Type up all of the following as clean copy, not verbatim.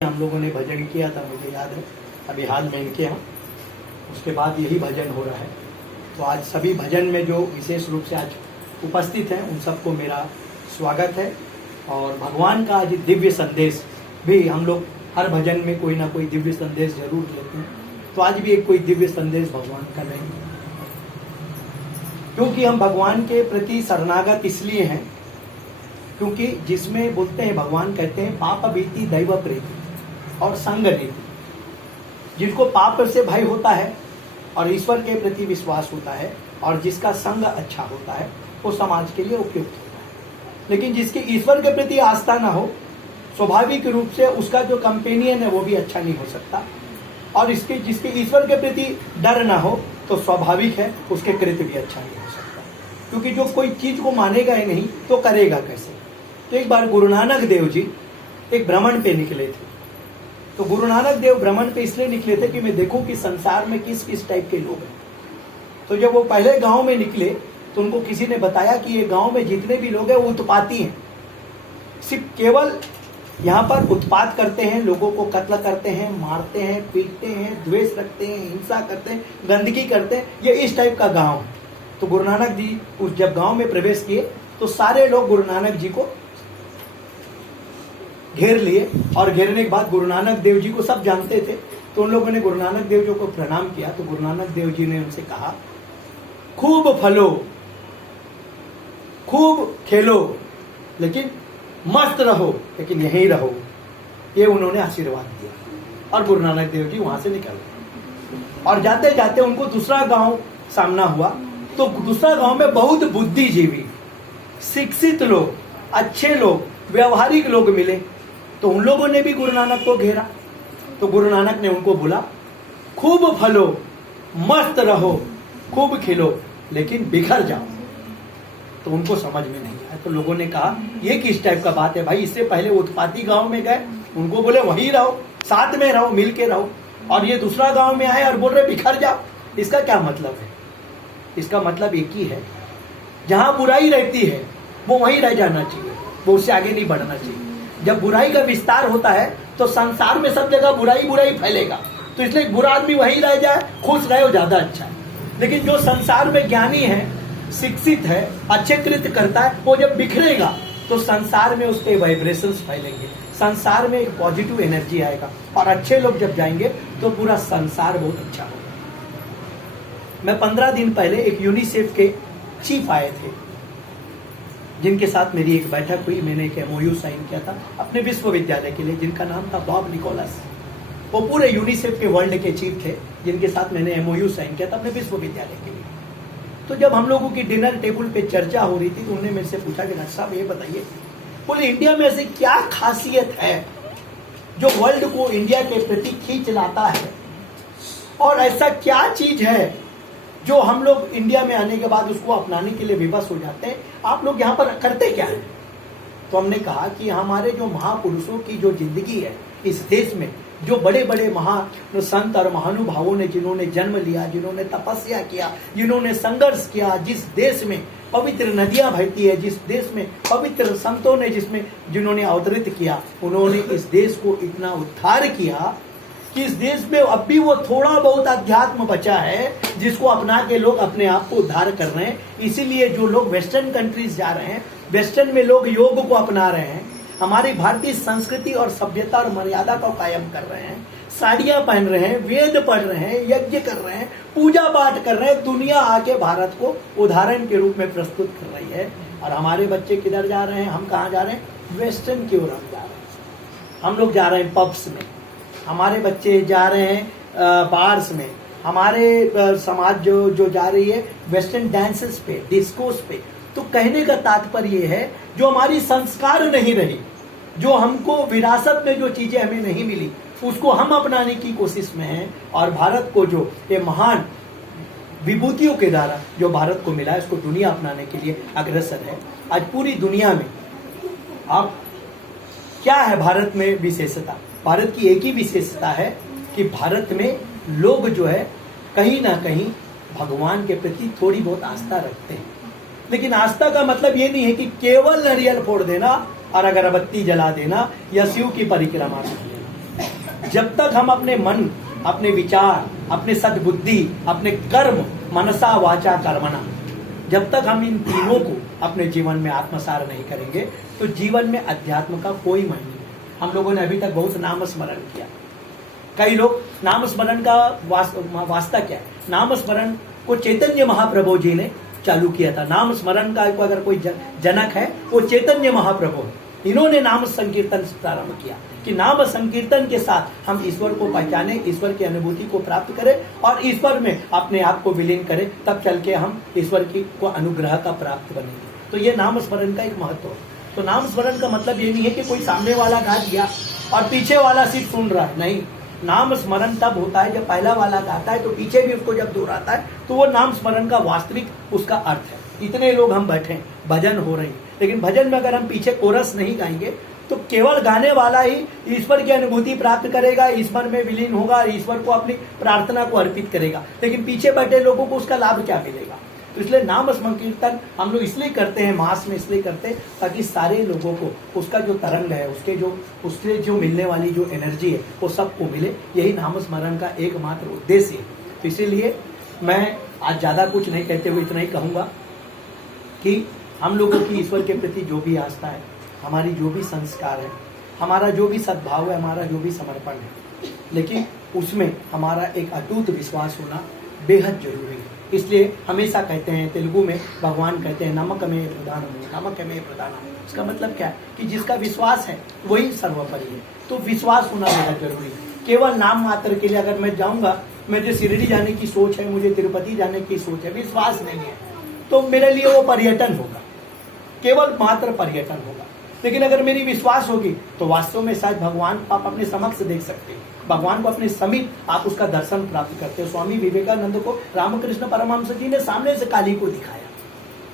हम लोगों ने भजन किया था, मुझे याद है, अभी हाल में इनके यहाँ, उसके बाद यही भजन हो रहा है। तो आज सभी भजन में जो विशेष रूप से आज उपस्थित हैं उन सबको मेरा स्वागत है। और भगवान का आज दिव्य संदेश भी हम लोग हर भजन में कोई ना कोई दिव्य संदेश जरूर लेते हैं, तो आज भी एक कोई दिव्य संदेश भगवान का नहीं, क्योंकि हम भगवान के प्रति शरणागत इसलिए हैं क्योंकि जिसमें बोलते हैं, भगवान कहते हैं पाप भीति दैव प्रीति और संग नीति। जिसको पाप से भय होता है और ईश्वर के प्रति विश्वास होता है और जिसका संग अच्छा होता है वो समाज के लिए उपयुक्त होता है। लेकिन जिसकी ईश्वर के प्रति आस्था ना हो, स्वाभाविक रूप से उसका जो कंपेनियन है वो भी अच्छा नहीं हो सकता। और जिसके ईश्वर के प्रति डर ना हो तो स्वाभाविक है उसके कृत्य भी अच्छा नहीं हो सकता, क्योंकि जो कोई चीज को मानेगा ही नहीं तो करेगा कैसे। तो एक बार गुरु नानक देव जी एक भ्रमण पे निकले थे। तो गुरु नानक देव भ्रमण पे इसलिए निकले थे कि मैं देखूं कि संसार में किस किस टाइप के लोग हैं। तो जब वो पहले गांव में निकले तो उनको किसी ने बताया कि ये गांव में जितने भी लोग हैं वो उत्पाती हैं, सिर्फ केवल यहाँ पर उत्पात करते हैं, लोगों को कत्ल करते हैं, मारते हैं, पीटते हैं, द्वेष रखते हैं, हिंसा करते हैं, गंदगी करते हैं, ये इस टाइप का गांव है। तो गुरु नानक जी उस जब गांव में प्रवेश किए तो सारे लोग गुरु नानक जी को घेर लिए, और घेरने के बाद गुरु नानक देव जी को सब जानते थे। तो उन लोगों ने गुरु नानक देव जी को प्रणाम किया। तो गुरु नानक देव जी ने उनसे कहा, खूब फलो, खूब खेलो, लेकिन मस्त रहो, लेकिन यहीं रहो। ये उन्होंने आशीर्वाद दिया और गुरु नानक देव जी वहां से निकल गए। और जाते जाते उनको दूसरा गांव सामना हुआ। तो दूसरा गांव में बहुत बुद्धिजीवी, शिक्षित लोग, अच्छे लोग, व्यवहारिक लोग मिले। तो उन लोगों ने भी गुरु नानक को घेरा। तो गुरु नानक ने उनको बोला, खूब फलो, मस्त रहो, खूब खिलो, लेकिन बिखर जाओ। तो उनको समझ में नहीं आया। तो लोगों ने कहा, ये किस टाइप का बात है भाई, इससे पहले उत्पाती गांव में गए, उनको बोले वहीं रहो, साथ में रहो, मिल के रहो, और ये दूसरा गांव में आए और बोल रहे बिखर जाओ। इसका क्या मतलब है? इसका मतलब एक ही है, जहां बुराई रहती है वो वहीं रह जाना चाहिए, वो उससे आगे नहीं बढ़ना चाहिए। जब बुराई का विस्तार होता है तो संसार में सब जगह बुराई बुराई फैलेगा। तो इसलिए बुरा आदमी वहीं रह जाए, खुश रहे, वो ज्यादा अच्छा है। लेकिन जो संसार में ज्ञानी है, शिक्षित है, अच्छे कृत्य करता है, वो जब बिखरेगा तो संसार में उसके वाइब्रेशंस फैलेंगे, संसार में एक पॉजिटिव एनर्जी आएगा, और अच्छे लोग जब जाएंगे तो पूरा संसार बहुत अच्छा होगा। मैं 15 दिन पहले एक यूनिसेफ के चीफ आए थे, जिनके साथ मेरी एक बैठक हुई। मैंने एक MOU साइन किया था अपने विश्वविद्यालय के लिए, जिनका नाम था बॉब निकोलस। वो पूरे यूनिसेफ के वर्ल्ड के चीफ थे, जिनके साथ मैंने MOU साइन किया था अपने विश्वविद्यालय के लिए। तो जब हम लोगों की डिनर टेबल पे चर्चा हो रही थी तो उन्होंने मेरे से पूछा कि डॉक्टर साहब ये बताइए, बोले इंडिया में ऐसी क्या खासियत है जो वर्ल्ड को इंडिया के प्रति खींच लाता है, और ऐसा क्या चीज है जो हम लोग इंडिया में आने के बाद उसको अपनाने के लिए विवश हो जाते हैं, आप लोग यहाँ पर करते क्या है? तो हमने कहा कि हमारे जो महापुरुषों की जो जिंदगी है इस देश में, जो बड़े बड़े महान संत और महानुभावों ने जिन्होंने जन्म लिया, जिन्होंने तपस्या किया, जिन्होंने संघर्ष किया, जिस देश में पवित्र नदियां बहती है, जिस देश में पवित्र संतों ने जिन्होंने अवतरित किया, उन्होंने इस देश को इतना उद्धार किया कि इस देश में अब भी वो थोड़ा बहुत अध्यात्म बचा है जिसको अपना के लोग अपने आप को उद्धार कर रहे हैं। इसीलिए जो लोग वेस्टर्न कंट्रीज जा रहे हैं, वेस्टर्न में लोग योग को अपना रहे हैं, हमारी भारतीय संस्कृति और सभ्यता और मर्यादा को कायम कर रहे हैं, साड़ियां पहन रहे हैं, वेद पढ़ रहे हैं, यज्ञ कर रहे हैं, पूजा पाठ कर रहे हैं, दुनिया आके भारत को उदाहरण के रूप में प्रस्तुत कर रही है। और हमारे बच्चे किधर जा रहे हैं? हम कहाँ जा रहे हैं? वेस्टर्न की ओर हम जा रहे हैं। हम लोग जा रहे हैं पब्स में, हमारे बच्चे जा रहे हैं बार्स में, हमारे समाज जो जा रही है वेस्टर्न डांसेस पे, डिस्कोस पे। तो कहने का तात्पर्य ये है, जो हमारी संस्कार नहीं रही, जो हमको विरासत में जो चीजें हमें नहीं मिली, उसको हम अपनाने की कोशिश में हैं। और भारत को जो ये महान विभूतियों के द्वारा जो भारत को मिला है, उसको दुनिया अपनाने के लिए अग्रसर है। आज पूरी दुनिया में आप क्या है भारत में विशेषता? भारत की एक ही विशेषता है कि भारत में लोग जो है कहीं ना कहीं भगवान के प्रति थोड़ी बहुत आस्था रखते हैं। लेकिन आस्था का मतलब ये नहीं है कि केवल नारियल फोड़ देना और अगरबत्ती जला देना या शिव की परिक्रमा कर देना। जब तक हम अपने मन, अपने विचार, अपने सद्बुद्धि, अपने कर्म, मनसा वाचा कर्मणा, जब तक हम इन तीनों को अपने जीवन में आत्मसार नहीं करेंगे तो जीवन में अध्यात्म का कोई मायने नहीं। हम लोगों ने अभी तक बहुत नाम स्मरण किया। कई लोग नाम स्मरण का वास्ता क्या है? नाम स्मरण को चैतन्य महाप्रभु जी ने चालू किया था। नाम स्मरण का अगर कोई जनक है वो चैतन्य महाप्रभु है। इन्होंने नाम संकीर्तन प्रारंभ किया कि नाम संकीर्तन के साथ हम ईश्वर को पहचाने, ईश्वर की अनुभूति को प्राप्त करें और ईश्वर में अपने आप को विलीन करें, तब चल के हम ईश्वर की को अनुग्रह का प्राप्त बनेंगे। तो ये नाम स्मरण का एक महत्व है। तो नाम स्मरण का मतलब ये नहीं है कि कोई सामने वाला गा दिया और पीछे वाला सिर्फ सुन रहा है, नहीं। नाम स्मरण तब होता है जब पहला वाला गाता है तो पीछे भी उसको जब दोहराता है, तो वो नाम स्मरण का वास्तविक उसका अर्थ है। इतने लोग हम बैठे, भजन हो रही, लेकिन भजन में अगर हम पीछे कोरस नहीं गाएंगे तो केवल गाने वाला ही ईश्वर की अनुभूति प्राप्त करेगा, ईश्वर में विलीन होगा, ईश्वर को अपनी प्रार्थना को अर्पित करेगा, लेकिन पीछे बैठे लोगों को उसका लाभ क्या मिलेगा? तो इसलिए नाम संकीर्तन हम लोग इसलिए करते हैं, मास में इसलिए करते हैं ताकि सारे लोगों को उसका जो तरंग है, उसके जो मिलने वाली जो एनर्जी है वो सबको मिले। यही नाम स्मरण का एकमात्र उद्देश्य है। तो इसीलिए मैं आज ज्यादा कुछ नहीं कहते हुए इतना ही कहूंगा कि हम लोगों की ईश्वर के प्रति जो भी आस्था है, हमारी जो भी संस्कार है, हमारा जो भी सद्भाव है, हमारा जो भी समर्पण है, लेकिन उसमें हमारा एक अटूट विश्वास होना बेहद जरूरी है। इसलिए हमेशा कहते हैं, तेलुगु में भगवान कहते हैं नमक में प्रधानम, नमक में प्रधानम। इसका मतलब क्या है कि जिसका विश्वास है वही सर्वोपरि है। तो विश्वास होना बेहद जरूरी है। केवल नाम मात्र के लिए अगर मैं जाऊंगा, मुझे शिरडी जाने की सोच है, मुझे तिरुपति जाने की सोच है, विश्वास नहीं है, तो मेरे लिए वो पर्यटन होगा, केवल मात्र पर्यटन होगा। लेकिन अगर मेरी विश्वास होगी तो वास्तव में शायद भगवान आप अपने समक्ष देख सकते हैं, भगवान को अपने समीप आप उसका दर्शन प्राप्त करते हो। स्वामी विवेकानंद को रामकृष्ण परमहंस जी ने सामने से काली को दिखाया।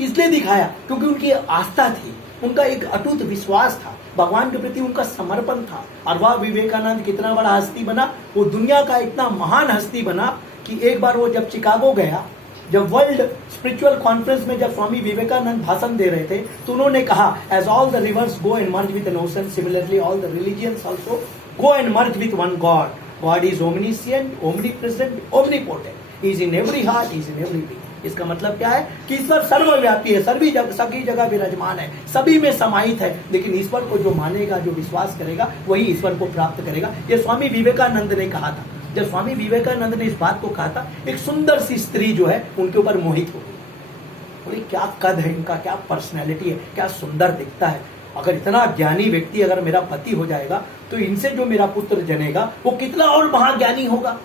इसलिए दिखाया क्योंकि उनकी आस्था थी, उनका एक अटूट विश्वास था, भगवान के प्रति उनका समर्पण था। और वह विवेकानंद कितना बड़ा हस्ती बना, वो दुनिया का इतना महान हस्ती बना कि एक बार वो जब चिकागो गया, जब वर्ल्ड स्पिरिचुअल कॉन्फ्रेंस में जब स्वामी विवेकानंद भाषण दे रहे थे, तो उन्होंने कहा as all the rivers go and merge with an ocean, similarly all the religions also go and merge with one God. God is omniscient, omnipresent, omnipotent. He is in every heart, he is in every being. इसका मतलब क्या है कि ईश्वर सर्वव्यापी है, सभी जगह विराजमान है, सभी में समाहित है। लेकिन ईश्वर को जो मानेगा, जो विश्वास करेगा, वही ईश्वर को प्राप्त करेगा। ये स्वामी विवेकानंद ने कहा था। जब स्वामी विवेकानंद ने इस बात को कहा था, एक सुंदर सी स्त्री जो है उनके ऊपर मोहित हो गई। बोले क्या कद है इनका, क्या पर्सनैलिटी है, क्या सुंदर दिखता है। अगर इतना ज्ञानी व्यक्ति अगर मेरा पति हो जाएगा तो इनसे जो मेरा पुत्र जनेगा वो कितना और महाज्ञानी होगा।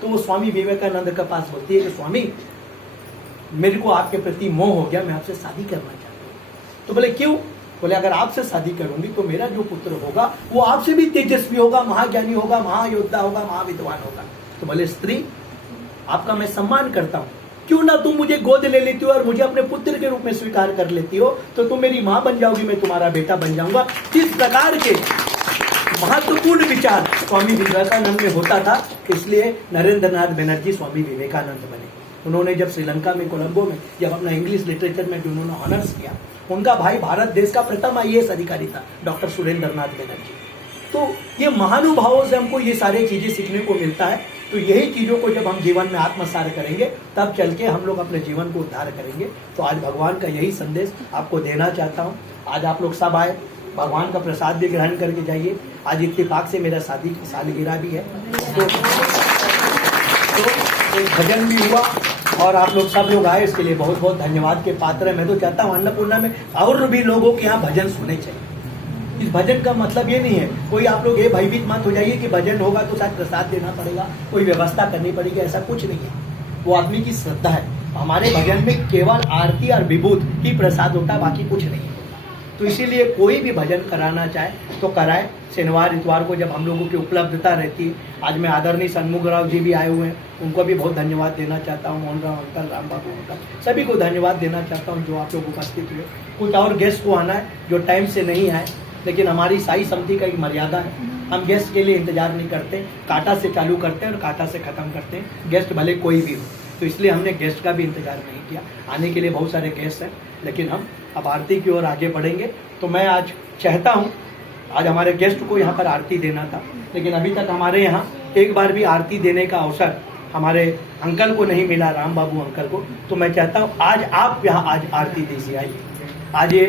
तो वो स्वामी विवेकानंद के पास बोलती है कि स्वामी मेरे को आपके प्रति मोह हो गया, मैं आपसे शादी करना चाहती हूँ। तो बोले क्यों? बोले अगर आपसे शादी करूंगी तो मेरा जो पुत्र होगा वो आपसे भी तेजस्वी होगा, महाज्ञानी होगा, महायोद्धा होगा, महाविद्वान होगा। तो बोले स्त्री आपका मैं सम्मान करता हूँ, क्यों ना तुम मुझे गोद ले लेती हो और मुझे अपने पुत्र के रूप में स्वीकार कर लेती हो, तो तुम मेरी माँ बन जाओगी, मैं तुम्हारा बेटा बन जाऊंगा। इस प्रकार के महत्वपूर्ण विचार स्वामी विवेकानंद में होता था। इसलिए नरेंद्र नाथ बनर्जी स्वामी विवेकानंद बने। उन्होंने जब श्रीलंका में, कोलंबो में जब अपना इंग्लिश लिटरेचर में जो उन्होंने ऑनर्स किया, उनका भाई भारत देश का प्रथम IAS अधिकारी था, डॉक्टर सुरेंद्र नाथ बनर्जी। तो ये महानुभावों से हमको ये सारी चीजें सीखने को मिलता है। तो यही चीजों को जब हम जीवन में आत्मसात करेंगे तब चल के हम लोग अपने जीवन को उद्धार करेंगे। तो आज भगवान का यही संदेश आपको देना चाहता हूँ। आज आप लोग सब आए, भगवान का प्रसाद भी ग्रहण करके जाइए। आज इत्तेफाक से मेरा शादी की सालगिरह भी है, तो एक भजन भी हुआ और आप लोग सब लोग आए, इसके लिए बहुत बहुत धन्यवाद के पात्र है। मैं तो चाहता हूँ अन्नपूर्णा में और भी लोगों के यहाँ भजन सुने चाहिए। इस भजन का मतलब ये नहीं है कोई आप लोग ये भयभीत मत हो जाइए कि भजन होगा तो शायद प्रसाद देना पड़ेगा, कोई व्यवस्था करनी पड़ेगी, ऐसा कुछ नहीं है। वो आदमी की श्रद्धा है। हमारे भजन में केवल आरती और विभूत ही प्रसाद होता है, बाकी कुछ नहीं होता। तो इसीलिए कोई भी भजन कराना चाहे तो कराए। शनिवार इतवार को जब हम लोगों की उपलब्धता रहती है। आज मैं आदरणीय सन्मुख राव जी भी आए हुए हैं, उनको भी बहुत धन्यवाद देना चाहता हूँ। मोहन राव अंकल, राम बाबू अंकल, सभी को धन्यवाद देना चाहता हूँ जो आप लोग उपस्थित हुए। कुछ और गेस्ट को आना है जो टाइम से नहीं आए, लेकिन हमारी साई समिति का एक मर्यादा है, हम गेस्ट के लिए इंतजार नहीं करते, कांटा से चालू करते हैं और कांटा से खत्म करते हैं, गेस्ट भले कोई भी हो। तो इसलिए हमने गेस्ट का भी इंतजार नहीं किया। आने के लिए बहुत सारे गेस्ट हैं, लेकिन हम अब आरती की ओर आगे बढ़ेंगे। तो मैं आज चाहता हूँ आज हमारे गेस्ट को यहाँ पर आरती देना था, लेकिन अभी तक हमारे यहाँ एक बार भी आरती देने का अवसर हमारे अंकल को नहीं मिला, राम बाबू अंकल को। तो मैं चाहता हूँ आज आप यहाँ आज आरती दीजिए। आइए आज ये